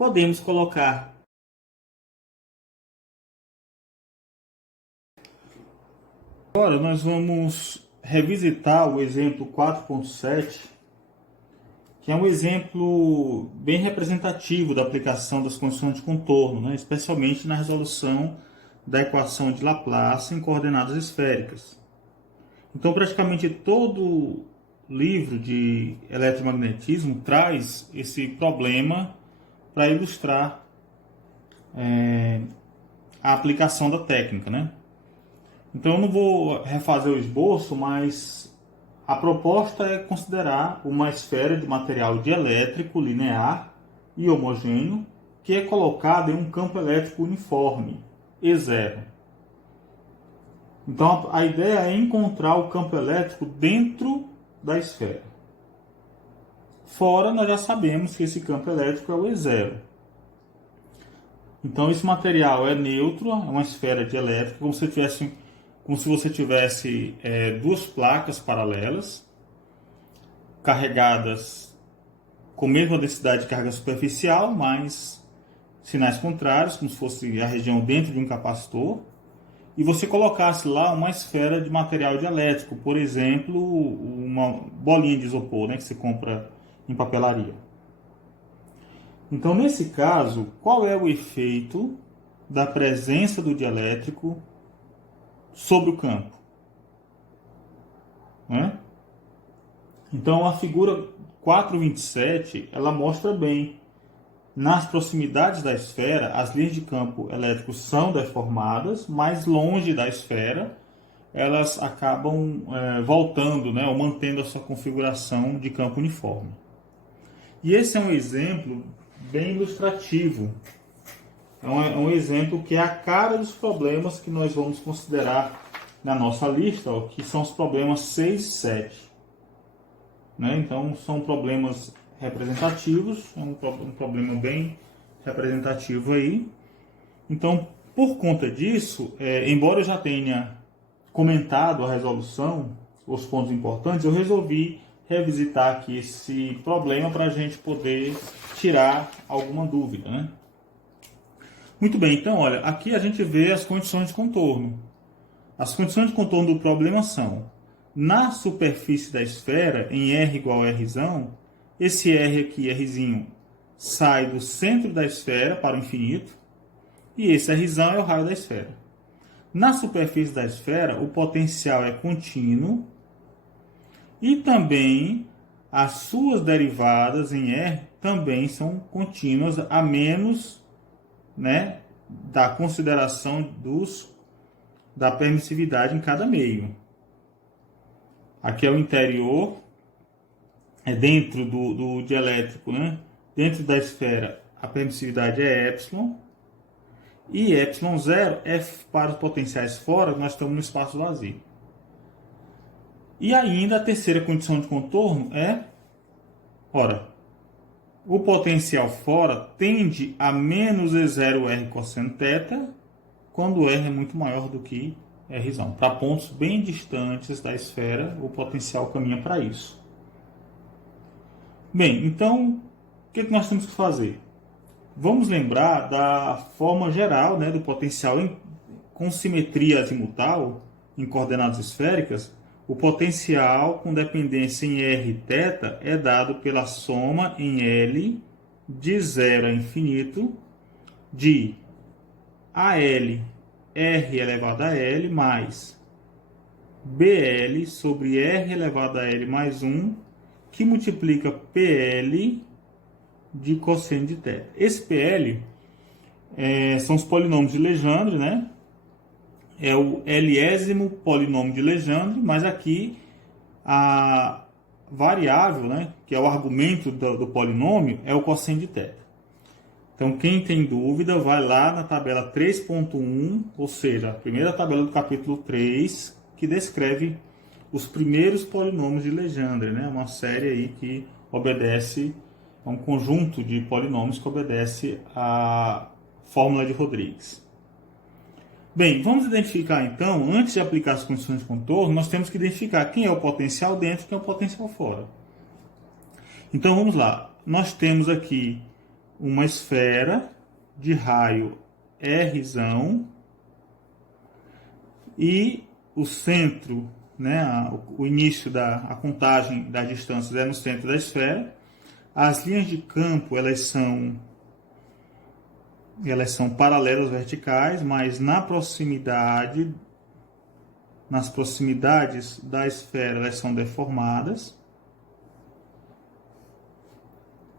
podemos colocar. Agora nós vamos revisitar o exemplo 4.7, que é um exemplo bem representativo da aplicação das condições de contorno, né? Especialmente na resolução da equação de Laplace em coordenadas esféricas. Então, praticamente todo livro de eletromagnetismo traz esse problema para ilustrar a aplicação da técnica, né? Então, eu não vou refazer o esboço, mas a proposta é considerar uma esfera de material dielétrico linear e homogêneo que é colocada em um campo elétrico uniforme, E0. Então, a ideia é encontrar o campo elétrico dentro da esfera. Fora, nós já sabemos que esse campo elétrico é o E0. Então, esse material é neutro, é uma esfera dielétrica, como se você tivesse duas placas paralelas, carregadas com a mesma densidade de carga superficial, mas sinais contrários, como se fosse a região dentro de um capacitor, e você colocasse lá uma esfera de material dielétrico, por exemplo, uma bolinha de isopor, né, que você compra em papelaria. Então, nesse caso, qual é o efeito da presença do dielétrico sobre o campo? Né? Então, a figura 4.27, ela mostra bem. Nas proximidades da esfera, as linhas de campo elétrico são deformadas, mas longe da esfera, elas acabam voltando, né, ou mantendo a sua configuração de campo uniforme. E esse é um exemplo bem ilustrativo. É um exemplo que é a cara dos problemas que nós vamos considerar na nossa lista, ó, que são os problemas 6 e 7. Né? Então, são problemas representativos, é um problema bem representativo aí. Então, por conta disso, embora eu já tenha comentado a resolução, os pontos importantes, eu resolvi revisitar aqui esse problema para a gente poder tirar alguma dúvida, né? Muito bem, então, olha, aqui a gente vê as condições de contorno. As condições de contorno do problema são: na superfície da esfera, em R igual a Rzão, esse R aqui, Rzinho, sai do centro da esfera para o infinito, e esse Rzão é o raio da esfera. Na superfície da esfera, o potencial é contínuo, e também as suas derivadas em R também são contínuas, a menos, né, da consideração da permissividade em cada meio. Aqui é o interior, é dentro do dielétrico, né? Dentro da esfera, a permissividade é epsilon. E epsilon 0 é para os potenciais fora, nós estamos no espaço vazio. E ainda a terceira condição de contorno é, ora, o potencial fora tende a menos E0R cosseno θ, quando R é muito maior do que Rzão. Para pontos bem distantes da esfera, o potencial caminha para isso. Bem, então, o que nós temos que fazer? Vamos lembrar da forma geral, né, do potencial com simetria azimutal, em coordenadas esféricas. O potencial com dependência em R θ é dado pela soma em L de 0 a infinito de AL R elevado a L mais BL sobre R elevado a L mais 1, que multiplica PL de cosseno de θ. Esse PL são os polinômios de Legendre, né? É o Lésimo polinômio de Legendre, mas aqui a variável, né, que é o argumento do polinômio, é o cosseno de θ. Então, quem tem dúvida, vai lá na tabela 3.1, ou seja, a primeira tabela do capítulo 3, que descreve os primeiros polinômios de Legendre, né? Uma série aí que obedece a um conjunto de polinômios que obedece à fórmula de Rodrigues. Bem, vamos identificar então, antes de aplicar as condições de contorno, nós temos que identificar quem é o potencial dentro e quem é o potencial fora. Então vamos lá, nós temos aqui uma esfera de raio R e o centro, né, o início a contagem das distâncias é no centro da esfera. As linhas de campo elas são paralelas verticais, mas nas proximidades da esfera elas são deformadas.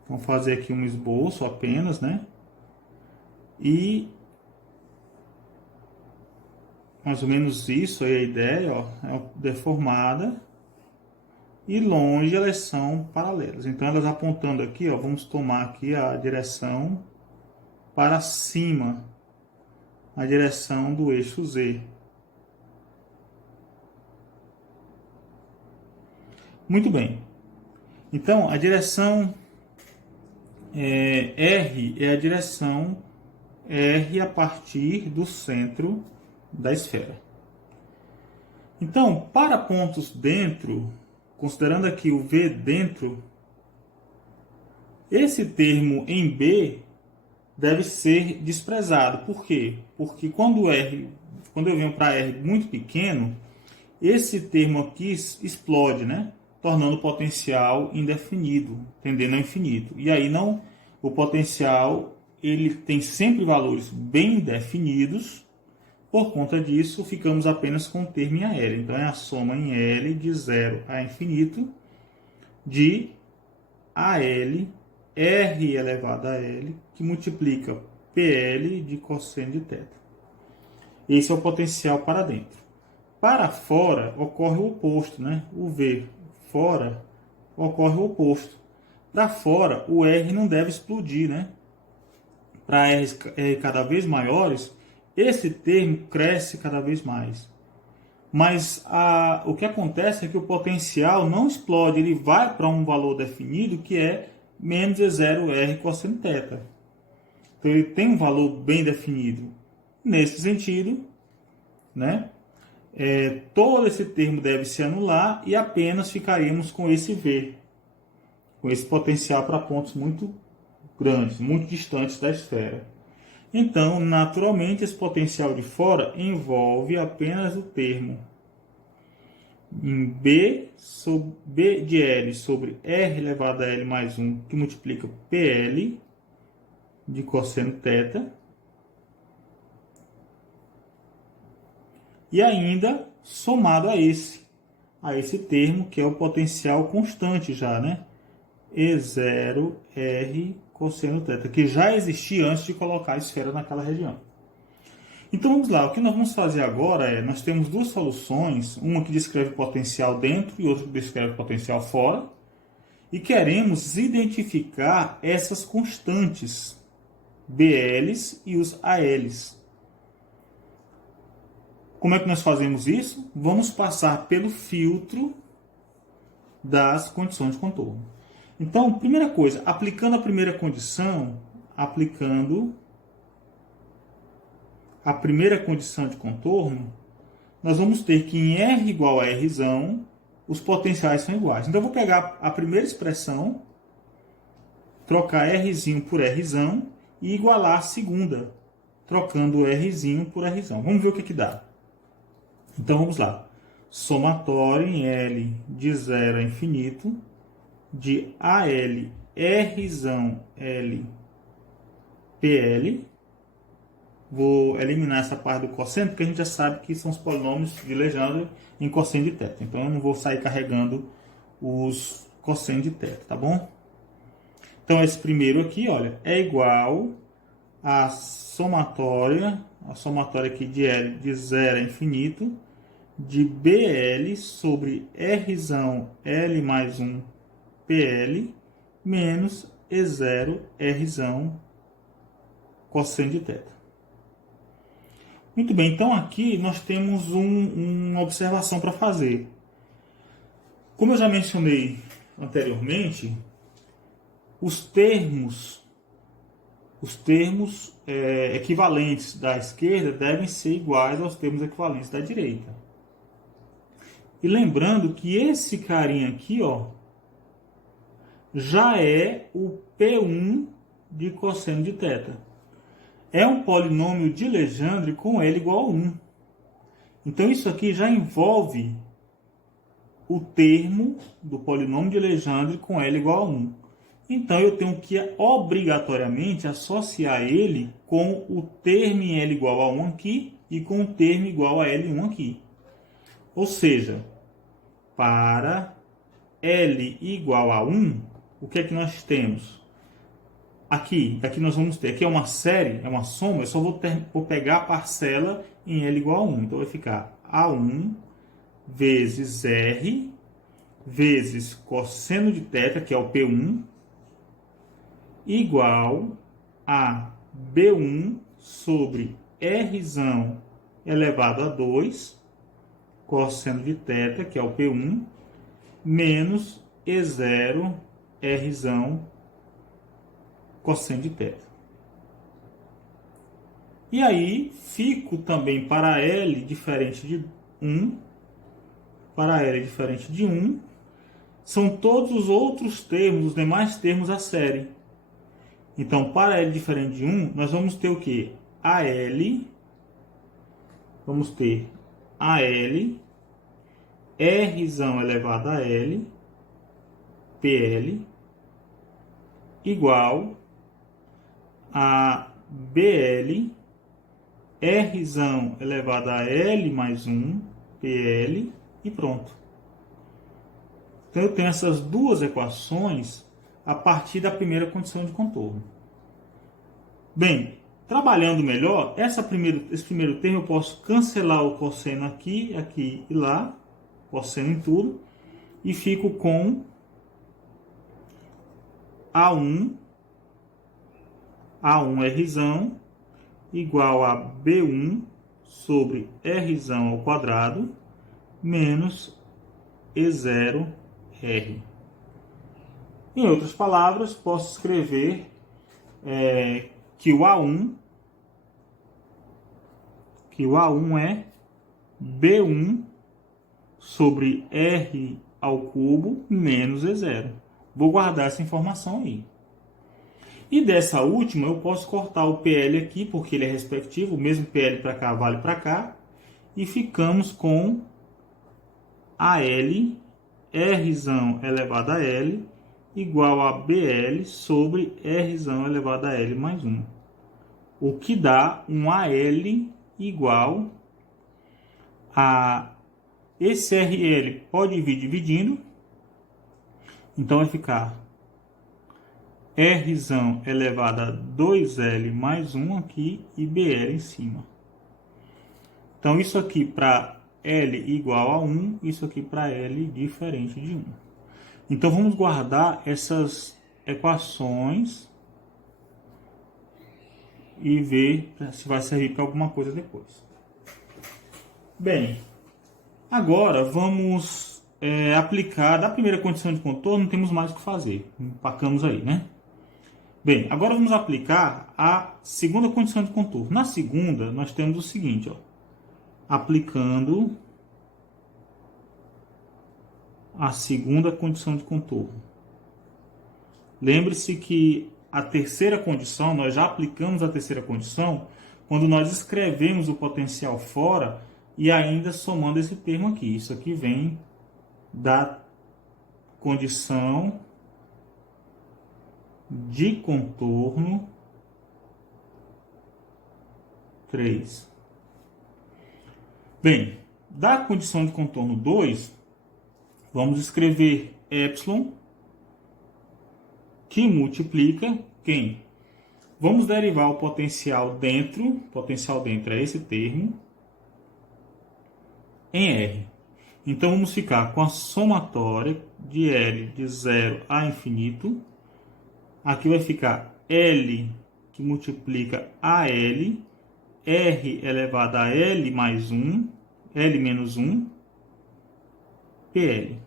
Vamos fazer aqui um esboço apenas, né? E mais ou menos isso aí é a ideia, ó, é deformada. E longe elas são paralelas. Então elas apontando aqui, ó, vamos tomar aqui a direção para cima, a direção do eixo Z. Muito bem. Então a direção R é a direção R a partir do centro da esfera. Então, para pontos dentro, considerando aqui o V dentro, esse termo em B deve ser desprezado. Por quê? Porque quando eu venho para R muito pequeno, esse termo aqui explode, né? Tornando o potencial indefinido, tendendo ao infinito. E aí o potencial ele tem sempre valores bem definidos. Por conta disso, ficamos apenas com o termo em AL. Então, é a soma em L de 0 a infinito de AL, R elevado a L, que multiplica PL de cosseno de θ. Esse é o potencial para dentro. Para fora, ocorre o oposto, né? O V fora ocorre o oposto. Para fora, o R não deve explodir, né? Para R cada vez maiores, esse termo cresce cada vez mais. Mas o que acontece é que o potencial não explode, ele vai para um valor definido que é menos E0R cosseno θ. Então ele tem um valor bem definido. Nesse sentido, né, todo esse termo deve se anular e apenas ficaríamos com esse V, com esse potencial para pontos muito grandes, muito distantes da esfera. Então, naturalmente, esse potencial de fora envolve apenas o termo em B de L sobre R elevado a L mais 1, que multiplica PL de cosseno θ. E ainda somado a esse termo, que é o potencial constante já, né? E0R cosseno θ, que já existia antes de colocar a esfera naquela região. Então vamos lá, o que nós vamos fazer agora nós temos duas soluções, uma que descreve potencial dentro e outra que descreve potencial fora, e queremos identificar essas constantes, BLs e os ALs. Como é que nós fazemos isso? Vamos passar pelo filtro das condições de contorno. Então, primeira coisa, aplicando a primeira condição, a primeira condição de contorno, nós vamos ter que em R igual a R, os potenciais são iguais. Então eu vou pegar a primeira expressão, trocar R por R e igualar a segunda, trocando R por R. Vamos ver o que dá. Então vamos lá. Somatório em L de 0 a infinito de AL R L PL. Vou eliminar essa parte do cosseno, porque a gente já sabe que são os polinômios de Legendre em cosseno de θ. Então eu não vou sair carregando os cossenos de θ, tá bom? Então esse primeiro aqui, olha, é igual a somatória aqui de L de 0 a infinito de BL sobre R L mais 1 PL menos E0 R cosseno de θ. Muito bem, então aqui nós temos uma observação para fazer. Como eu já mencionei anteriormente, os termos equivalentes da esquerda devem ser iguais aos termos equivalentes da direita. E lembrando que esse carinha aqui, ó, já é o P1 de cosseno de θ. É um polinômio de Legendre com L igual a 1. Então, isso aqui já envolve o termo do polinômio de Legendre com L igual a 1. Então, eu tenho que obrigatoriamente associar ele com o termo em L igual a 1 aqui e com o termo igual a L1 aqui. Ou seja, para L igual a 1, o que é que nós temos? Aqui nós vamos ter, aqui é uma série, é uma soma, eu só vou pegar a parcela em L igual a 1. Então vai ficar A1 vezes R vezes cosseno de θ, que é o P1, igual a B1 sobre R elevado a 2, cosseno de θ, que é o P1, menos E0 R cosseno de θ. E aí, fico também para L diferente de 1, para L diferente de 1, são todos os outros termos, os demais termos da série. Então, para L diferente de 1, nós vamos ter o quê? AL, vamos ter AL, R elevado a L, PL, igual a BL, R elevado a L mais 1, PL, e pronto. Então, eu tenho essas duas equações a partir da primeira condição de contorno. Bem, trabalhando melhor, esse primeiro termo eu posso cancelar o cosseno aqui, aqui e lá, cosseno em tudo, e fico com A1 R igual a B1 sobre R ao quadrado menos E0 R. Em outras palavras, posso escrever que o A1 é B1 sobre R ao cubo menos E0. Vou guardar essa informação aí. E dessa última, eu posso cortar o PL aqui, porque ele é respectivo, o mesmo PL para cá vale para cá, e ficamos com AL, R elevado a L, igual a BL sobre R elevado a L mais 1. O que dá um AL igual a... Esse RL pode vir dividindo, então vai ficar R elevado a 2L mais 1 aqui e BL em cima. Então, isso aqui para L igual a 1, isso aqui para L diferente de 1. Então, vamos guardar essas equações e ver se vai servir para alguma coisa depois. Bem, agora vamos aplicar, da primeira condição de contorno, não temos mais o que fazer. Empacamos aí, né? Bem, agora vamos aplicar a segunda condição de contorno. Na segunda, nós temos o seguinte, ó. Aplicando a segunda condição de contorno. Lembre-se que a terceira condição, nós já aplicamos a terceira condição quando nós escrevemos o potencial fora e ainda somando esse termo aqui. Isso aqui vem da condição de contorno 3. Bem, da condição de contorno 2, vamos escrever epsilon, que multiplica quem? Vamos derivar o potencial dentro é esse termo, em R. Então, vamos ficar com a somatória de L de 0 a infinito. Aqui vai ficar L, que multiplica AL, R elevado a L mais 1, L menos 1, PL.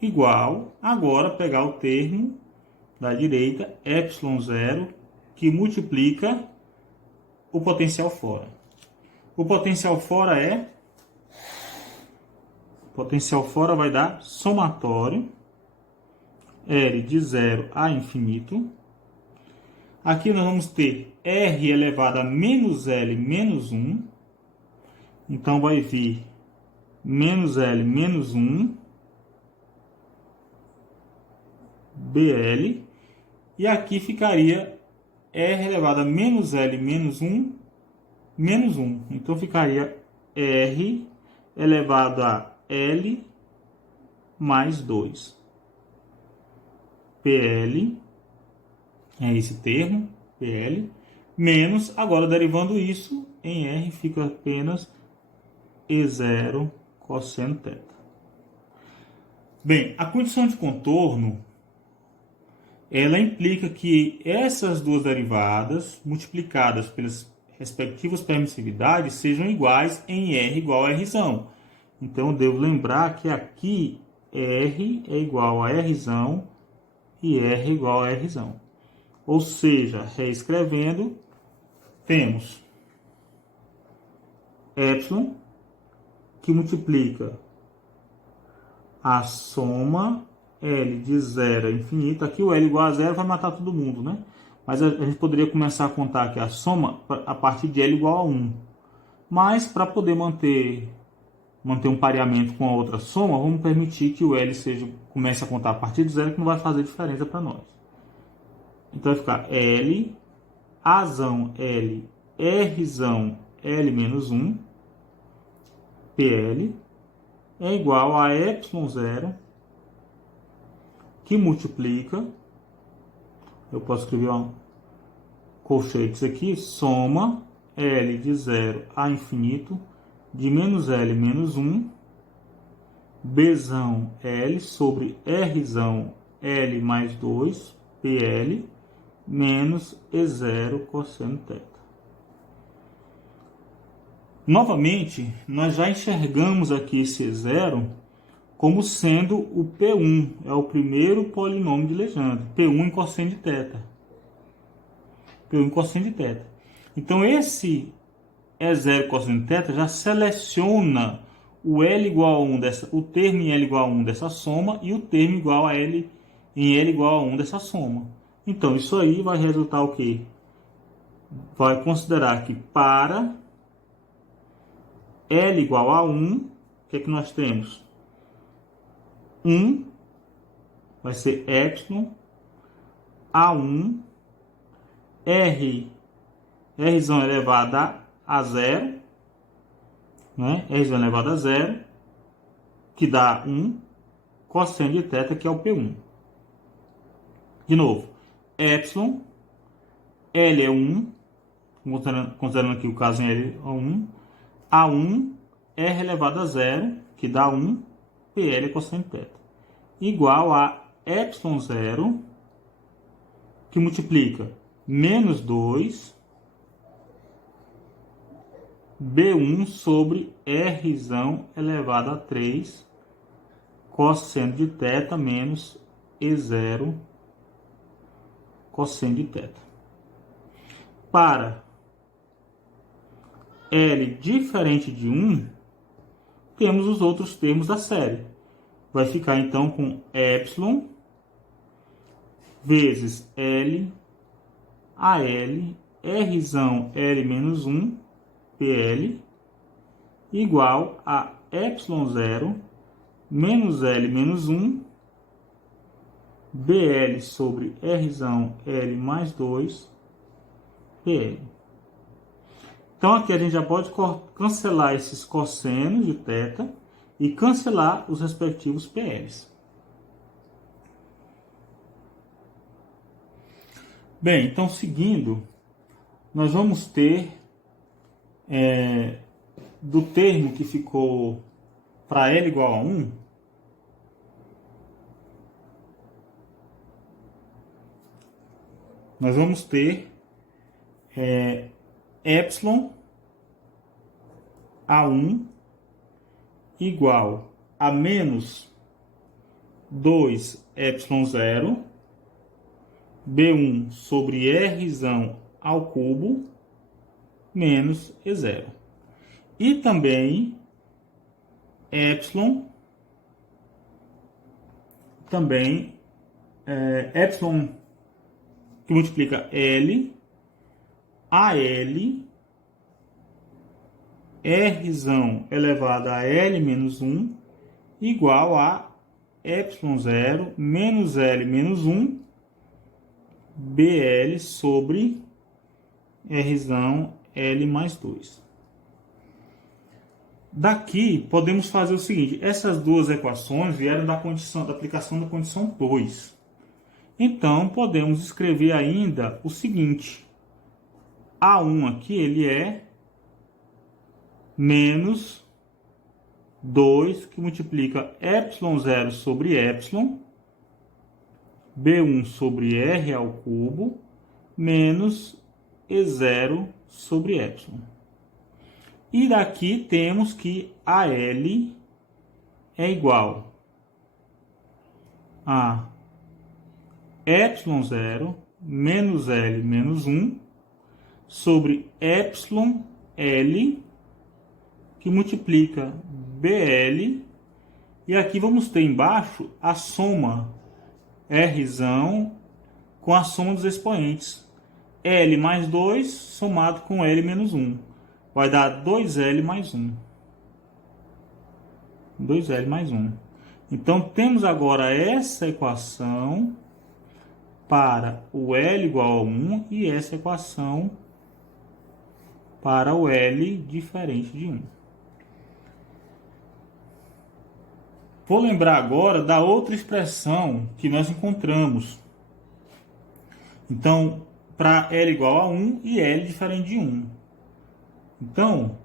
Igual, agora pegar o termo da direita, epsilon 0, que multiplica o potencial fora. O potencial fora vai dar somatório L de 0 a infinito. Aqui nós vamos ter R elevado a menos L menos 1. Então vai vir menos L menos 1 BL. E aqui ficaria R elevado a menos L menos 1 menos 1. Então ficaria R elevado a L mais 2. PL, é esse termo, PL, menos, agora derivando isso, em R fica apenas E0 cosseno θ. Bem, a condição de contorno, ela implica que essas duas derivadas, multiplicadas pelas respectivas permissividades, sejam iguais em R igual a R. Então, eu devo lembrar que aqui R é igual a R e R igual a R. Ou seja, reescrevendo, temos epsilon, que multiplica a soma L de 0 a infinito. Aqui o L igual a 0 vai matar todo mundo, né? Mas a gente poderia começar a contar aqui a soma a partir de L igual a 1. Mas, para poder manter um pareamento com a outra soma, vamos permitir que o L comece a contar a partir de 0, que não vai fazer diferença para nós. Então vai ficar L, Azão L, Rzão L menos 1, PL, é igual a ε0, que multiplica, eu posso escrever colchetes aqui, soma L de 0 a infinito, de menos L menos 1, Bzão L sobre Rzão L mais 2, PL, menos E0 cosseno θ. Novamente, nós já enxergamos aqui esse E0 como sendo o P1, é o primeiro polinômio de Legendre, P1 em cosseno de θ. P1 em cosseno de θ. Então, esse E0 cosseno de θ já seleciona o L igual a 1 o termo em L igual a 1 dessa soma e o termo igual a L em L igual a 1 dessa soma. Então, isso aí vai resultar o quê? Vai considerar que para L igual a 1, o que é que nós temos? 1 vai ser epsilon A1 Rzão elevado a 0, né? Rzão elevado a 0, que dá 1, cosseno de θ, que é o P1. De novo, epsilon, L é 1, considerando aqui o caso em L é 1, A1 R elevado a 0, que dá 1, PL é cosseno de θ, igual a epsilon 0, que multiplica menos 2, B1 sobre Rzão elevado a 3, cosseno de θ menos E0 cosseno de θ. Para L diferente de 1, temos os outros termos da série. Vai ficar então com epsilon vezes L, AL, Rzão L menos 1, PL, igual a epsilon 0 menos L menos 1, BL sobre Rzão L mais 2, PL. Então aqui a gente já pode cancelar esses cossenos de θ e cancelar os respectivos PLs. Bem, então seguindo, nós vamos ter do termo que ficou para L igual a 1, nós vamos ter epsilon A1 igual a menos 2 epsilon 0, B1 sobre Rzão ao cubo, menos E0. E também epsilon epsilon que multiplica L, AL, Rzão elevado a L menos 1, igual a ε0 menos L menos 1, BL sobre Rzão L mais 2. Daqui, podemos fazer o seguinte, essas duas equações vieram da aplicação da condição 2. Então, podemos escrever ainda o seguinte, A1 aqui, ele é menos 2, que multiplica ε0 sobre epsilon, B1 sobre R ao cubo, menos E0 sobre epsilon. E daqui temos que AL é igual a ε0 menos L menos 1 sobre epsilon L, que multiplica BL, e aqui vamos ter embaixo a soma Rzão com a soma dos expoentes. L mais 2 somado com L menos 1. Vai dar 2L mais 1. 2L mais 1. Então, temos agora essa equação para o L igual a 1 e essa equação para o L diferente de 1. Vou lembrar agora da outra expressão que nós encontramos. Então, para L igual a 1 e L diferente de 1. Então,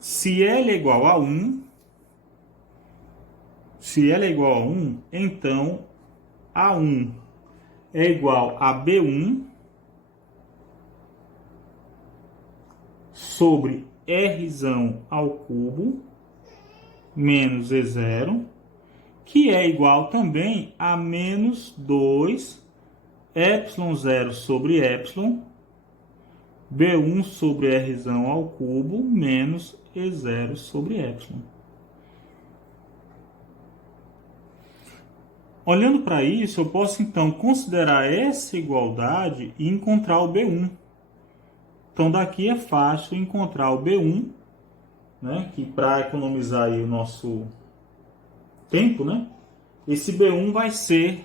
se L é igual a 1, então A1 é igual a B1 sobre Rzão ao cubo menos E0, que é igual também a menos 2 ε0 sobre epsilon, B1 sobre Rzão ao cubo menos E0 sobre epsilon. Olhando para isso, eu posso então considerar essa igualdade e encontrar o B1. Então daqui é fácil encontrar o B1, né, que para economizar aí o nosso tempo, né, esse B1 vai ser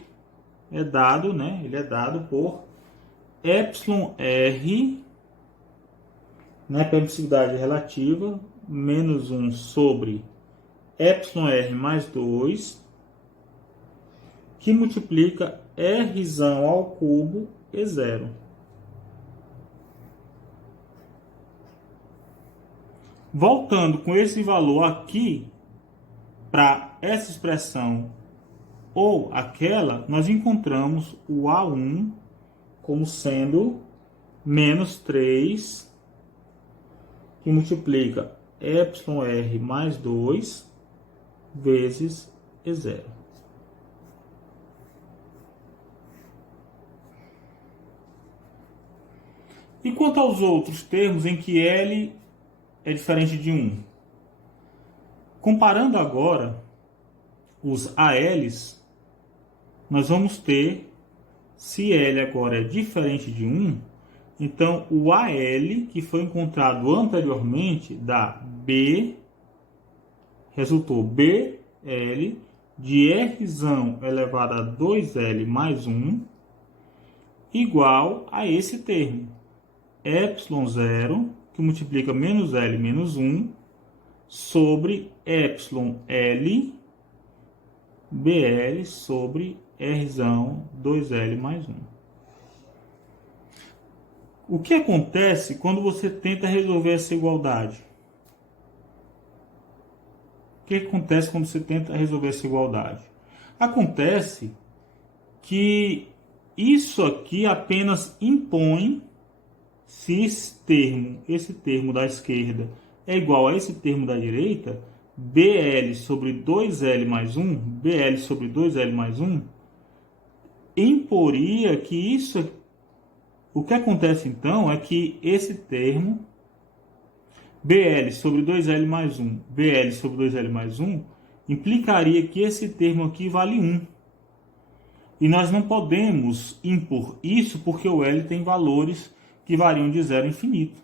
dado, né, ele é dado por εr, né, permissividade relativa, menos 1 sobre εr mais 2, que multiplica Rzão ao cubo E0. Voltando com esse valor aqui para essa expressão ou aquela, nós encontramos o A1 como sendo menos 3, que multiplica εr mais 2 vezes E0. E quanto aos outros termos em que L é diferente de 1? Comparando agora os ALs, nós vamos ter, se L agora é diferente de 1, então o AL, que foi encontrado anteriormente, dá B, resultou BL de Rzão elevado a 2L mais 1, igual a esse termo, ε0, que multiplica menos L menos 1, sobre epsilon L, BL sobre Rzão 2L mais 1. O que acontece quando você tenta resolver essa igualdade? O que acontece quando você tenta resolver essa igualdade? Acontece que isso aqui apenas impõe, se esse termo da esquerda é igual a esse termo da direita, BL sobre 2L mais 1, BL sobre 2L mais 1, imporia que isso... O que acontece então é que esse termo, BL sobre 2L mais 1, BL sobre 2L mais 1, implicaria que esse termo aqui vale 1. E nós não podemos impor isso porque o L tem valores que variam de 0 a infinito.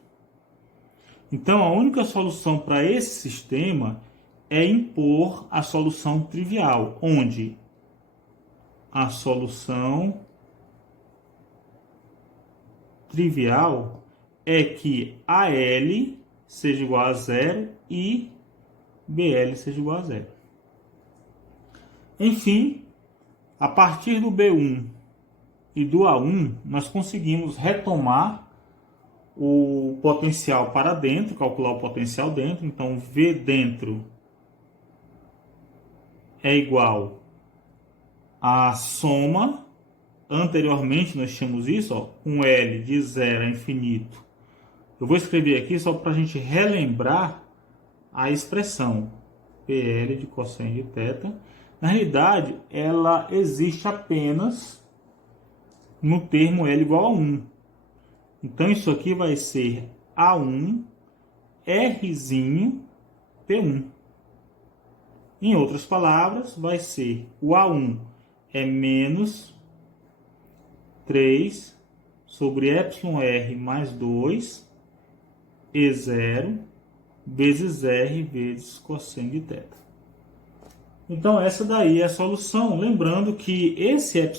Então, a única solução para esse sistema é impor a solução trivial, onde a solução trivial é que AL seja igual a 0 e BL seja igual a 0. Enfim, a partir do B1 e do A1, nós conseguimos retomar o potencial para dentro, calcular o potencial dentro. Então, V dentro é igual à soma. Anteriormente nós tínhamos isso, ó, um L de 0 a infinito. Eu vou escrever aqui só para a gente relembrar a expressão PL de cosseno de θ. Na realidade, ela existe apenas no termo L igual a 1. Então, isso aqui vai ser A1 Rzinho P1. Em outras palavras, vai ser o A1 é menos 3 sobre εr mais 2 E0 vezes R vezes cosseno de θ. Então, essa daí é a solução. Lembrando que esse εr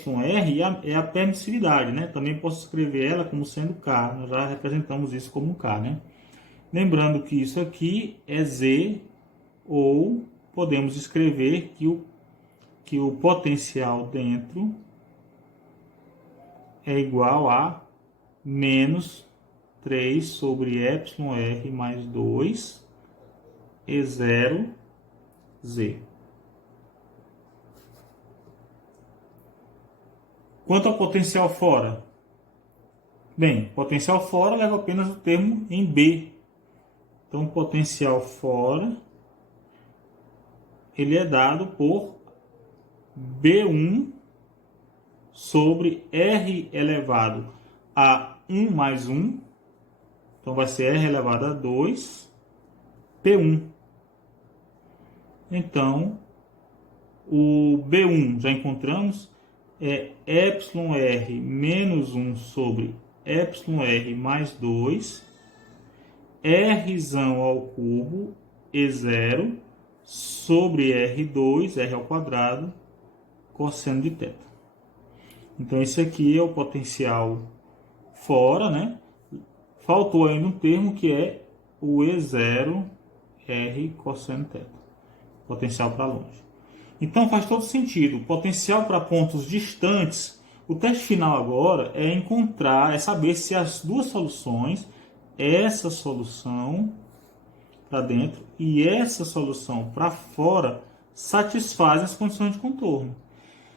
é a permissividade, né? Também posso escrever ela como sendo K. Nós já representamos isso como K, né? Lembrando que isso aqui é Z, ou podemos escrever que o potencial dentro é igual a menos 3 sobre εr mais 2 E0 Z. Quanto ao potencial fora? Bem, potencial fora leva apenas o termo em B. Então, potencial fora, ele é dado por B1 sobre R elevado a 1 mais 1. Então, vai ser R elevado a 2, P1. Então, o B1, já encontramos, é εr menos 1 sobre εr mais 2, Rzão ao cubo, E0, sobre R2, R ao quadrado, cosseno de θ. Então, esse aqui é o potencial fora, né? Faltou ainda um termo que é o E0, R cosseno θ. Potencial para longe. Então, faz todo sentido. Potencial para pontos distantes. O teste final agora é encontrar, é saber se as duas soluções, essa solução para dentro e essa solução para fora, satisfazem as condições de contorno.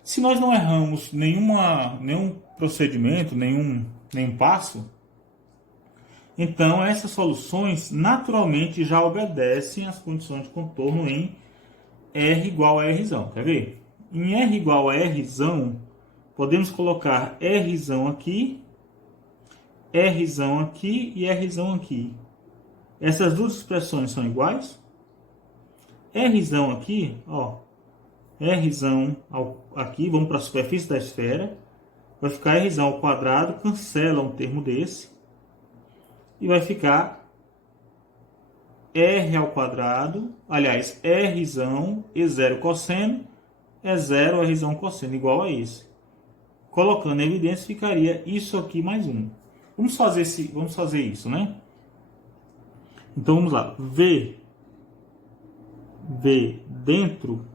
Se nós não erramos nenhum procedimento, nenhum passo, então essas soluções naturalmente já obedecem às condições de contorno em R igual a Rzão. Quer ver? Em R igual a Rzão, podemos colocar Rzão aqui e Rzão aqui. Essas duas expressões são iguais? Rzão aqui, ó, Rzão aqui, vamos para a superfície da esfera, vai ficar Rzão ao quadrado, cancela um termo desse, e vai ficar R ao quadrado, aliás, Rzão, E0 cosseno, E0, Rzão cosseno, igual a esse. Colocando em evidência, ficaria isso aqui mais 1. Vamos fazer isso, né? Então, vamos lá. V dentro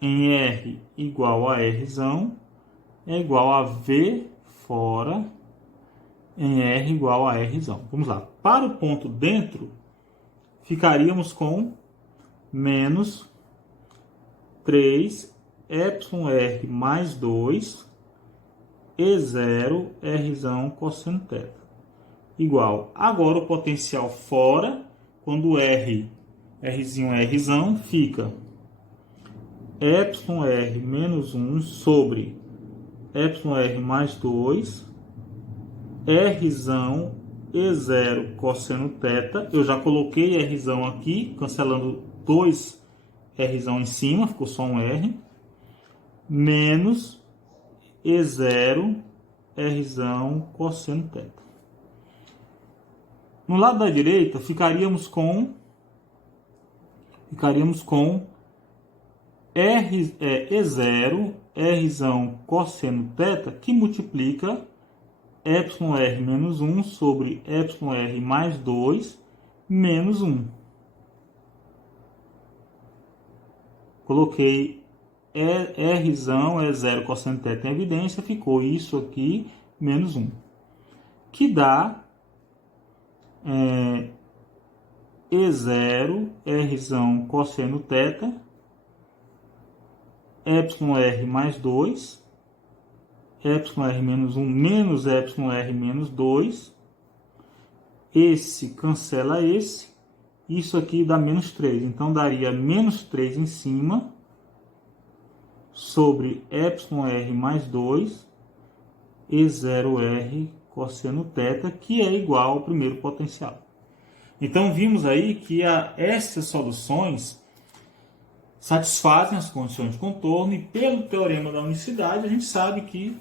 em R igual a Rzão é igual a V fora em R igual a Rzão. Vamos lá. Para o ponto dentro, ficaríamos com menos 3 εr mais 2 E0 Rzão cosseno θ. Igual. Agora o potencial fora, quando Rzinho é Rzão, fica εr menos 1 sobre εr mais 2 Rzão E0 cosseno θ. Eu já coloquei Rzão aqui, cancelando 2 Rzão em cima, ficou só um R. menos E0 R cosseno θ. No lado da direita, ficaríamos com E0 R cosseno θ, que multiplica εr menos 1 sobre εr mais 2 menos 1. Coloquei R E0 cosseno θ em evidência, ficou isso aqui menos 1. Que dá E0 R cosseno θ, εr mais 2, εr menos 1 menos εr menos 2. Esse cancela esse. Isso aqui dá menos 3. Então, daria menos 3 em cima sobre εr mais 2 E0r cosseno θ, que é igual ao primeiro potencial. Então, vimos aí que essas soluções satisfazem as condições de contorno, e pelo teorema da unicidade, a gente sabe que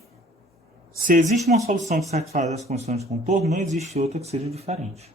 se existe uma solução que satisfaz as condições de contorno, não existe outra que seja diferente.